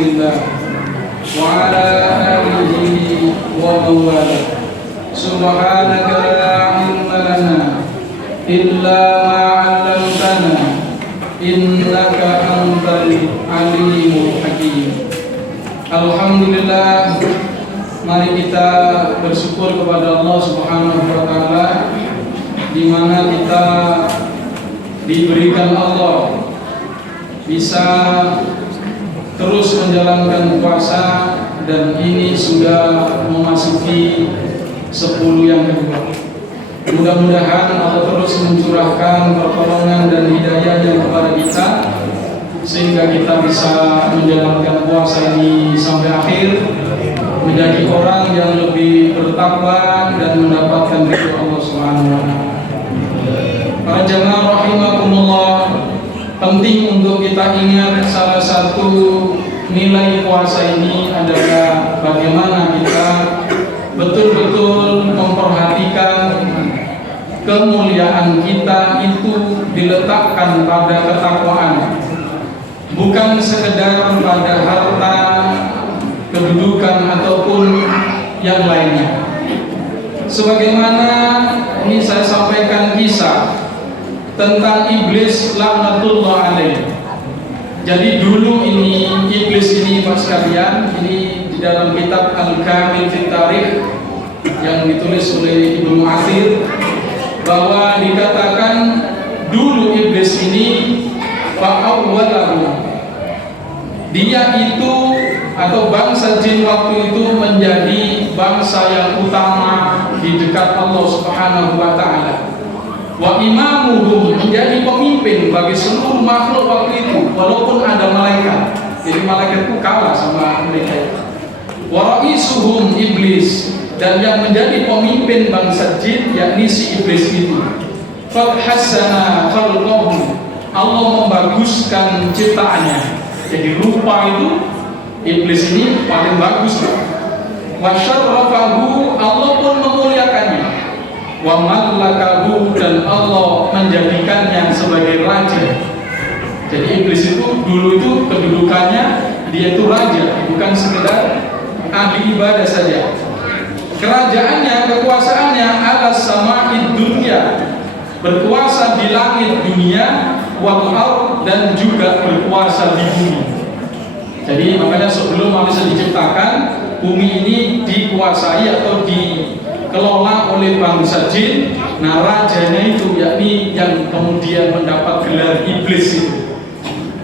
Rasulillah wa ala alihi wa mawala. Subhanaka la ilma lana illa ma 'allamtana innaka antal alimul hakim. Alhamdulillah, mari kita bersyukur kepada Allah Subhanahu wa taala di mana kita diberikan Allah bisa terus menjalankan puasa, dan ini sudah memasuki 10 yang kedua. Mudah-mudahan Allah terus mencurahkan pertolongan dan hidayahnya kepada kita sehingga kita bisa menjalankan puasa ini sampai akhir, menjadi orang yang lebih bertakwa dan mendapatkan ridho Allah Subhanahu wa taala. Para jamaah rahimakumullah, penting untuk kita ingat salah satu nilai puasa ini adalah bagaimana kita betul-betul memperhatikan kemuliaan kita itu diletakkan pada ketakwaan, bukan sekedar pada harta, kedudukan ataupun yang lainnya. Sebagaimana ini saya sampaikan kisah tentang iblis laknatullah alaih. Jadi dulu ini iblis ini Pak sekalian, ini di dalam kitab Al-Kamil fi Tarikh yang ditulis oleh Ibnu Athir, bahwa dikatakan dulu iblis ini fa'awwalahu, dia itu atau bangsa jin waktu itu menjadi bangsa yang utama di dekat Allah Subhanahu wa taala. Wa imamuhum, menjadi pemimpin bagi seluruh makhluk waktu itu, walaupun ada malaikat. Jadi malaikat itu kalah sama mereka. Wa raisuhum iblis, dan yang menjadi pemimpin bangsa jin yakni si iblis itu. Fa hassana khalqahu, Allah membaguskan ciptaannya. Jadi rupa itu iblis ini paling bagus. Wa syarrafahu, Allah pun memuliakannya. Wa mallakahu, dan Allah menjadikannya sebagai raja. Jadi iblis itu dulu itu kedudukannya dia itu raja, bukan sekedar ahli ibadah saja. Kerajaannya, kekuasaannya alas sama'id dunya, berkuasa di langit dunia, wal ard, dan juga berkuasa di bumi. Jadi makanya sebelum manusia diciptakan, bumi ini dikuasai atau dikelola oleh bangsa jin. Nah, rajanya itu yakni yang kemudian mendapat gelar iblis itu.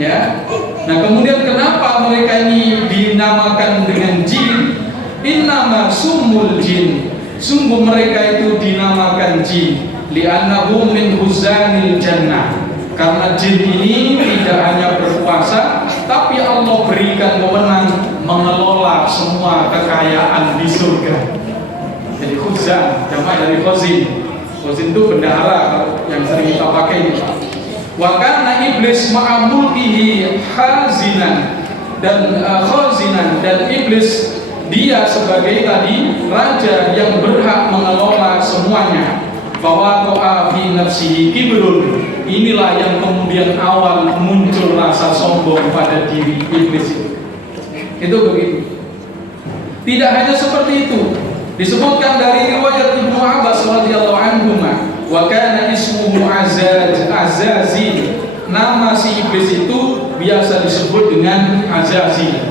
Ya. Nah, kemudian kenapa mereka ini dinamakan dengan jin? Innama summul jin, sungguh mereka itu dinamakan jin li'annahum min huzanil jannah, karena jin ini tidak hanya berkuasa, tapi Allah berikan wewenang mengelola semua kekayaan di surga. Jadi khuzan, jamak dari khazin. Khazin itu bendahara yang sering kita pakai. Wa kana iblis ma'amulkihi khazinan, dan khazinan, dan iblis dia sebagai tadi raja yang berhak mengelola semuanya. Bahwa to'a fi nafsihi kibrun, inilah yang kemudian awal muncul rasa sombong pada diri iblis itu begitu. Tidak hanya seperti itu, disebutkan dari riwayat Ibnu Abbas radhiyallahu anhu, wa kana ismuhu Azazil, nama si iblis itu biasa disebut dengan Azazil.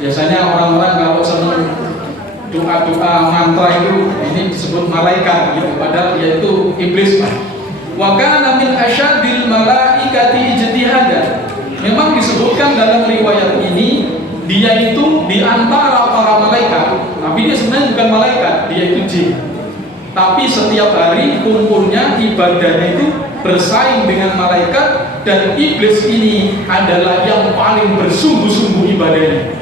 Biasanya orang-orang kalau senang doa-doa mantra itu ini disebut malaikat gitu, padahal dia itu iblis. Wa kana min asyadil malaikati ijtihadan, memang disebutkan dalam riwayat ini dia itu di antara para malaikat, tapi dia sebenarnya bukan malaikat, dia itu jin. Tapi setiap hari kumpulnya ibadahnya itu bersaing dengan malaikat, dan iblis ini adalah yang paling bersungguh-sungguh ibadahnya.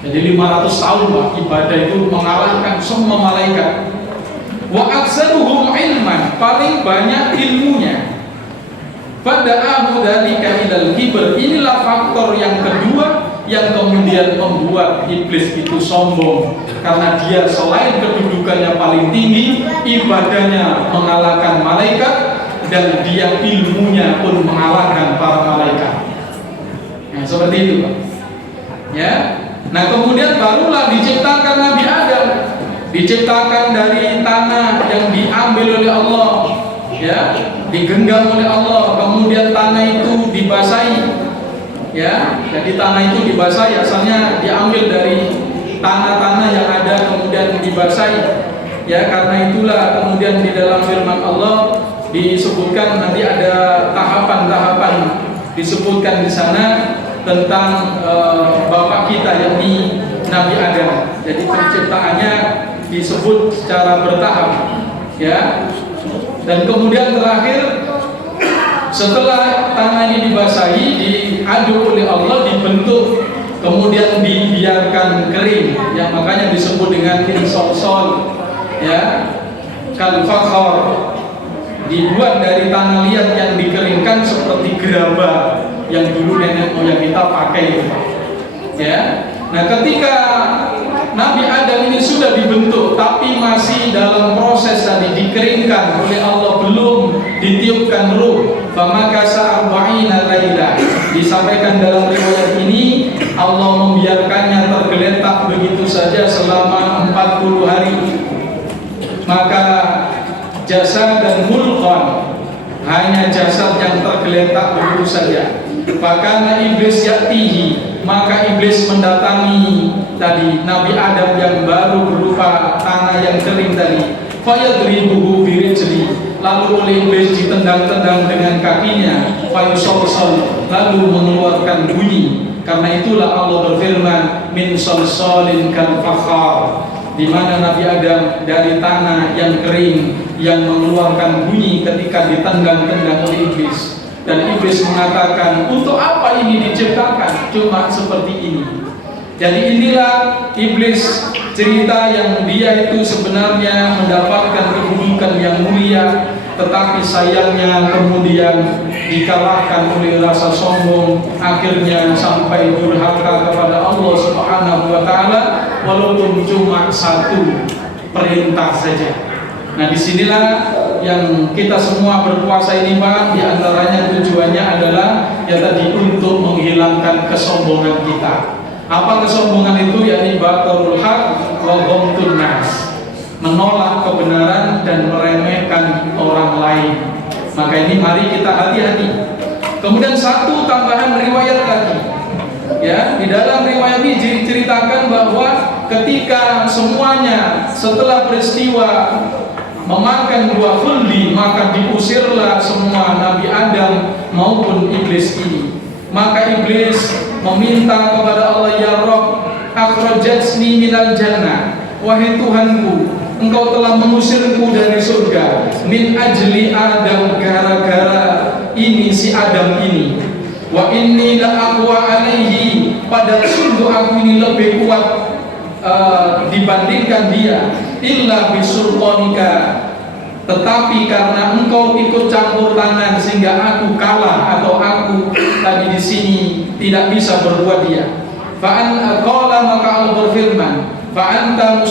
Jadi 500 tahun Pak, ibadah itu mengalahkan semua malaikat. Wa aksaruhum ilman, paling banyak ilmunya. Fada'ahu dzalika ilal kibr, inilah faktor yang kedua yang kemudian membuat iblis itu sombong, karena dia selain kedudukannya paling tinggi, ibadahnya mengalahkan malaikat, dan dia ilmunya pun mengalahkan para malaikat. Nah, seperti itu Pak. Nah kemudian barulah diciptakan Nabi Adam, diciptakan dari tanah yang diambil oleh Allah, ya, digenggam oleh Allah. Kemudian tanah itu dibasahi, ya, jadi tanah itu dibasahi, asalnya diambil dari tanah-tanah yang ada kemudian dibasahi, ya. Karena itulah kemudian di dalam firman Allah disebutkan, nanti ada tahapan-tahapan disebutkan di sana tentang bapak kita, yakni Nabi Adam. Jadi penciptaannya disebut secara bertahap, ya. Dan kemudian terakhir, setelah tanah ini dibasahi, diaduk oleh Allah, dibentuk, kemudian dibiarkan kering, yang makanya disebut dengan insolsol, ya, kalfakhor, dibuat dari tanah liat yang dikeringkan seperti gerabah yang dulu nenek moyang kita pakai, ya. Nah ketika Nabi Adam ini sudah dibentuk tapi masih dalam proses tadi dikeringkan oleh Allah, belum ditiupkan ruh, famakasa arba'ina laila, disampaikan dalam riwayat ini Allah membiarkannya tergeletak begitu saja selama 40 hari. Maka jasad dan mulkan, hanya jasad yang tergeletak begitu saja. Bahkan iblis yatihi, maka iblis mendatangi tadi Nabi Adam yang baru berupa tanah yang kering tadi. Fayadribuhu birijli, lalu oleh iblis ditendang-tendang dengan kakinya. Fayusolsol, lalu mengeluarkan bunyi. Karena itulah Allah berfirman, min solsolin kalfakhar, di mana Nabi Adam dari tanah yang kering yang mengeluarkan bunyi ketika ditendang-tendang oleh iblis. Dan iblis mengatakan, untuk apa ini diciptakan? Cuma seperti ini. Jadi inilah iblis, cerita yang dia itu sebenarnya mendapatkan kedudukan yang mulia, tetapi sayangnya kemudian dikalahkan oleh rasa sombong, akhirnya sampai durhaka kepada Allah Subhanahu wa taala walaupun cuma satu perintah saja. Nah disinilah yang kita semua berpuasa ini, Pak, diantaranya tujuannya adalah ya tadi untuk menghilangkan kesombongan kita. Apa kesombongan itu? Yakni batarul haq wa ghamtun nas, menolak kebenaran dan meremehkan orang lain. Maka ini mari kita hati-hati. Kemudian satu tambahan riwayat lagi, ya, di dalam riwayat ini diceritakan bahwa ketika semuanya setelah peristiwa memakan buah khuldi, maka diusirlah semua Nabi Adam maupun iblis ini. Maka iblis meminta kepada Allah, ya Rabb, akhrajatni minal jannah, wahai Tuhanku, Engkau telah mengusirku dari surga, min ajli Adam, gara-gara ini si Adam ini. Wa inni la aqwa alaihi, padahal sungguh aku ini lebih kuat dibandingkan dia. Illa bisultanika, tetapi karena engkau ikut campur tangan sehingga aku kalah, atau aku tadi di sini tidak bisa berbuat dia. Fa'an qala, maka Allah berfirman, fa'anta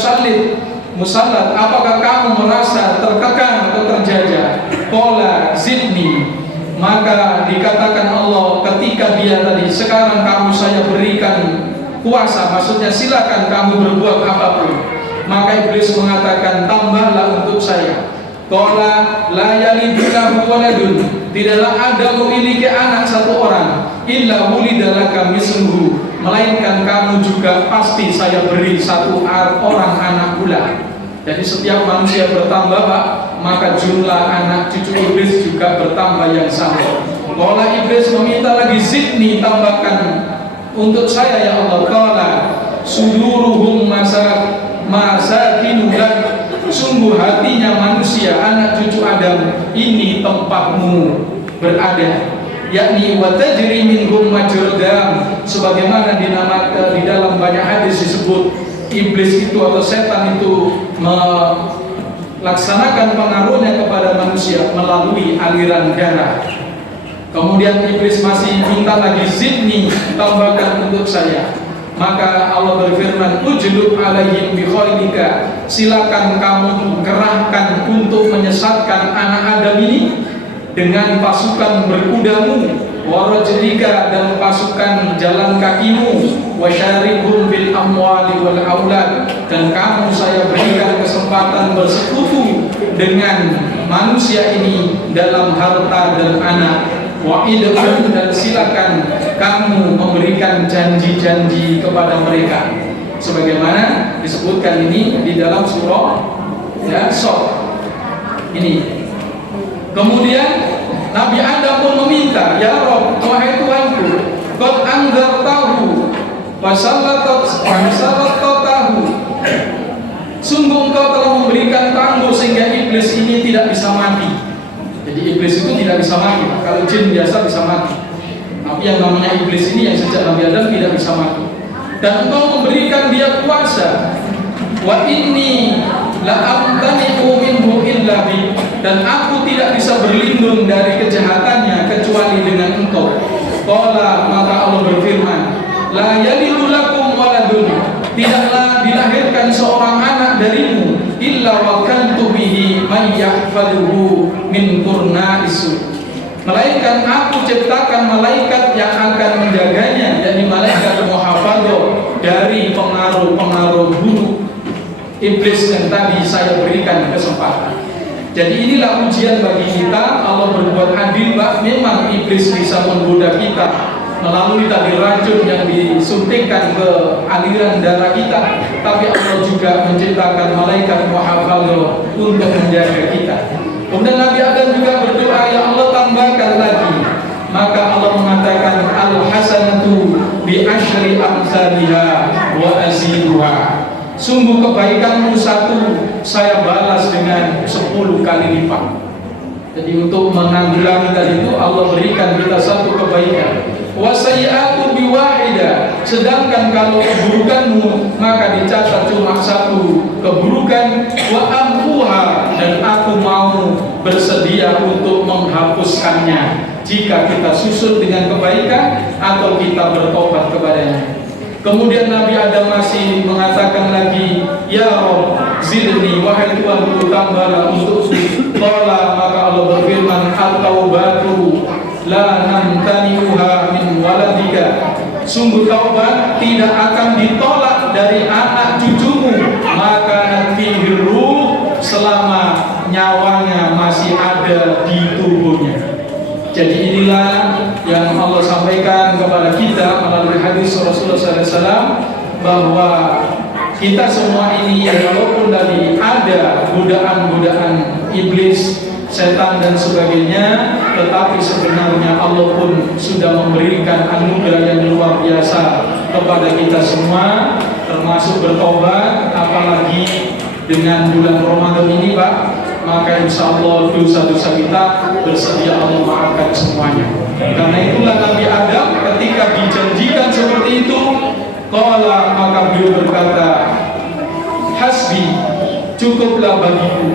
musallat, apakah kamu merasa terkekang atau terjajah? Qala zidni, maka dikatakan Allah ketika dia tadi, sekarang kamu saya berikan kuasa, maksudnya silakan kamu berbuat apapun. Maka iblis mengatakan, tambahlah untuk saya. Qala la yalidu lahu waladun, tidaklah ada memiliki anak satu orang, illa wulidalaka misluhu, melainkan kamu juga pasti saya beri satu orang anak pula. Jadi setiap manusia bertambah, Pak, maka jumlah anak cucu iblis juga bertambah yang sama. Qala iblis meminta lagi, zidni, tambahkan untuk saya ya Allah. Qala suduruhum masakinulah, sungguh hatinya manusia, anak cucu Adam ini tempatmu berada, yakni wa tajri minhum majrad dam, sebagaimana di dalam banyak hadis disebut iblis itu atau setan itu melaksanakan pengaruhnya kepada manusia melalui aliran darah. Kemudian iblis masih minta lagi, zidni, tambahkan untuk saya. Maka Allah berfirman, ujlub alaihim bi khailika, silakan kamu kerahkan untuk menyesatkan anak Adam ini dengan pasukan berkudamu, warajlika dan pasukan jalan kakimu, wasyarikhum bil amwali wal aulad, dan kamu saya berikan kesempatan bersekutu dengan manusia ini dalam harta dan anak. Wa'idhum, dan silakan kamu memberikan janji-janji kepada mereka, sebagaimana disebutkan ini di dalam surah Shad ini. Kemudian Nabi Adam pun meminta, ya Rabb, wahai Tuhanku, qad anzartahu wa sallatatahu, sungguh engkau telah memberikan tangguh sehingga iblis ini tidak bisa mati. Jadi iblis itu tidak bisa mati. Kalau jin biasa bisa mati, tapi yang namanya iblis ini yang sejak Nabi Adam tidak bisa mati. Dan engkau memberikan dia kuasa. Wa inni la amtani'u minhu illa bi, dan aku tidak bisa berlindung dari kejahatannya kecuali dengan engkau. Qala, maka Allah berfirman, la yalidu lakum waladun, tidaklah dilahirkan seorang anak darimu illa wakantu bihi may yahfaduhu min qurnaisu, melainkan aku ciptakan malaikat yang akan menjaganya, yakni malaikat muhafadzah dari pengaruh-pengaruh buruk iblis yang tadi saya berikan kesempatan. Jadi inilah ujian bagi kita. Allah berbuat adil, Pak. Memang iblis bisa menggoda kita melalui tadi racun yang disuntikkan ke aliran darah kita, tapi Allah juga menciptakan malaikat muhafadzah untuk menjaga kita. Kemudian Nabi Adam juga berdoa, ya Allah tambahkan lagi. Maka Allah mengatakan, al-hasanatu bi asyri amsalha wa aziduha, sungguh kebaikanmu satu saya balas dengan 10 kali lipat. Jadi untuk menanggulangi tadi itu Allah berikan kita satu kebaikan. Wasayyi'atu biwahida, sedangkan kalau keburukanmu maka dicatat cuma satu keburukan. Wa ampuha, dan aku mau bersedia untuk menghapuskannya jika kita susul dengan kebaikan atau kita bertobat kepadanya. Kemudian Nabi Adam masih mengatakan lagi, ya Rabb zidni, wahai Tuhanku tambahlah untukku. Qala, maka Allah berfirman, at-taubatu la namtani'uha min waladika, sungguh taubat tidak akan ditolak dari anak cucumu, maka fihi ruh, selama nyawanya masih ada di tubuhnya. Jadi inilah yang Allah sampaikan kepada kita melalui hadis Rasulullah SAW, bahwa kita semua ini walaupun tadi ada godaan-godaan iblis, setan dan sebagainya, tetapi sebenarnya Allah pun sudah memberikan anugerah yang luar biasa kepada kita semua, termasuk bertobat. Apalagi dengan bulan Ramadan ini, Pak, maka insya Allah dosa-dosa kita bersedia Allah maafkan semuanya. Karena itulah Nabi Adam ketika dijanjikan seperti itu, qala, maka beliau berkata, hasbi, cukuplah bagiku,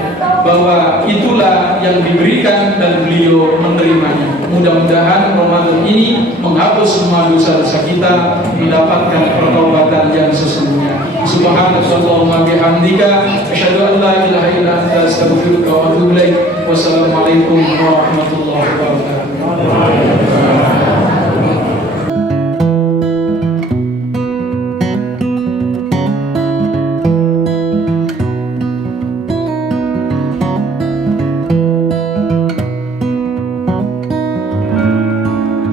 bahwa itulah yang diberikan, dan beliau menerimanya. Mudah-mudahan Ramadan ini menghapus semua dosa-dosa kita, mendapatkan pertobatan yang sesungguhnya. Subhanallahumma bihamdika, asyhadu an la ilaha illa anta, astaghfiruka wa atubu ilaik. Wassalamualaikum warahmatullahi wabarakatuh.